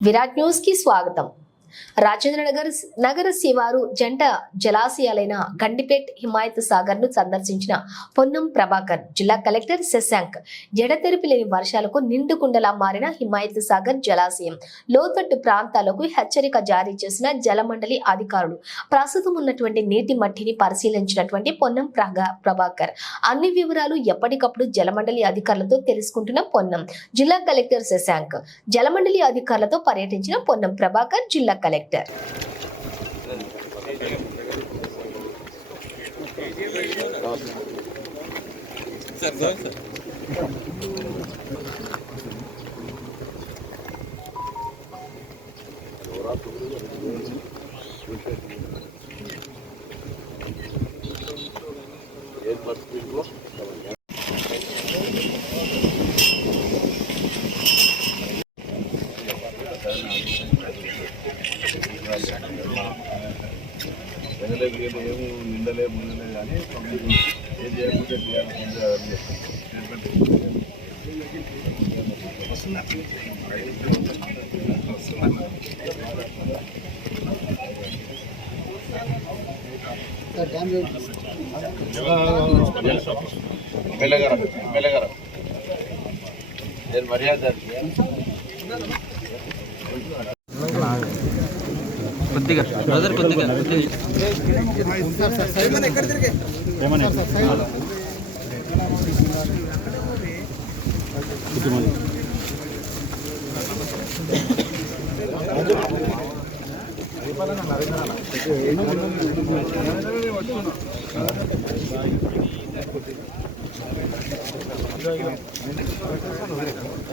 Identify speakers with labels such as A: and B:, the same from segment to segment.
A: Virat news కి స్వాగతం రాజేంద్ర నగర్ నగర శివారు జంట జలాశయాలైన గండిపేట్ హిమాయత్ సాగర్ను సందర్శించిన పొన్నం ప్రభాకర్ జిల్లా కలెక్టర్ శశాంక్. జడతెరిపి లేని వర్షాలకు నిండుకుండలా మారిన హిమాయత్ సాగర్ జలాశయం. లోతట్టు ప్రాంతాలకు హెచ్చరిక జారీ చేసిన జలమండలి అధికారులు ప్రస్తుతం ఉన్నటువంటి నీటి మట్టిని పరిశీలించినటువంటి పొన్నం ప్రభాకర్. అన్ని వివరాలు ఎప్పటికప్పుడు జలమండలి అధికారులతో తెలుసుకుంటున్న పొన్నం జిల్లా కలెక్టర్ శశాంక్. జలమండలి అధికారులతో పర్యటించిన పొన్నం ప్రభాకర్ జిల్లా கலெக்டர்
B: ಏನ್ ಮಾಡ್ಸ್ಬೇಕು ఏమి నిండలే ముందలే కానీ పబ్లిక్ ఏం చేయకపోతే చేయాలి ముందు అవన్నీ స్టేట్మెంట్ మెల్లగారా మెల్లగారా నేను మర్యాద
C: కొద్దిగా బ్రదర్ కొద్దిగా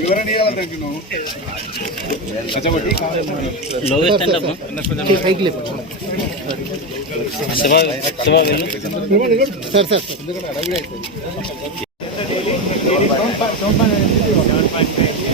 B: వివరణ ఇవ్వాలి నువ్వు కచ్చబట్టి
C: లోవెస్ట్ అండ్ అమ్మా శివ శివ వెళ్ళు
B: సార్ సార్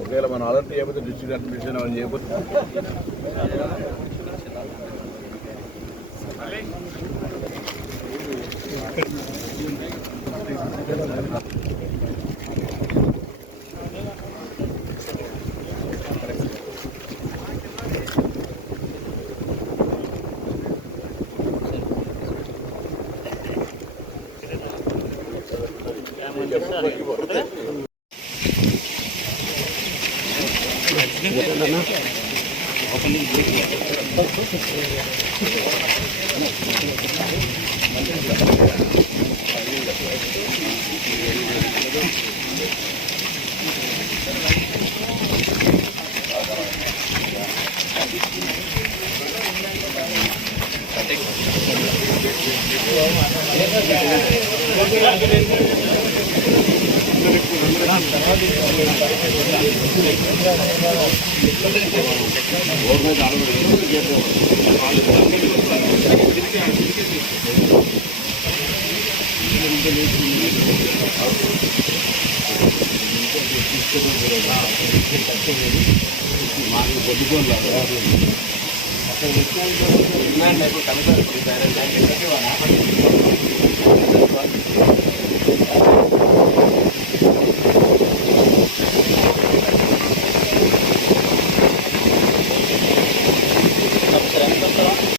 B: ఒకవేళ మనం ఆర్డర్ చేయకపోతే డిస్ట్రిక్ట్ అడ్మినిస్ట్రేషన్ మనం చేయకపోతే. Gracias. అక్కడ よかった。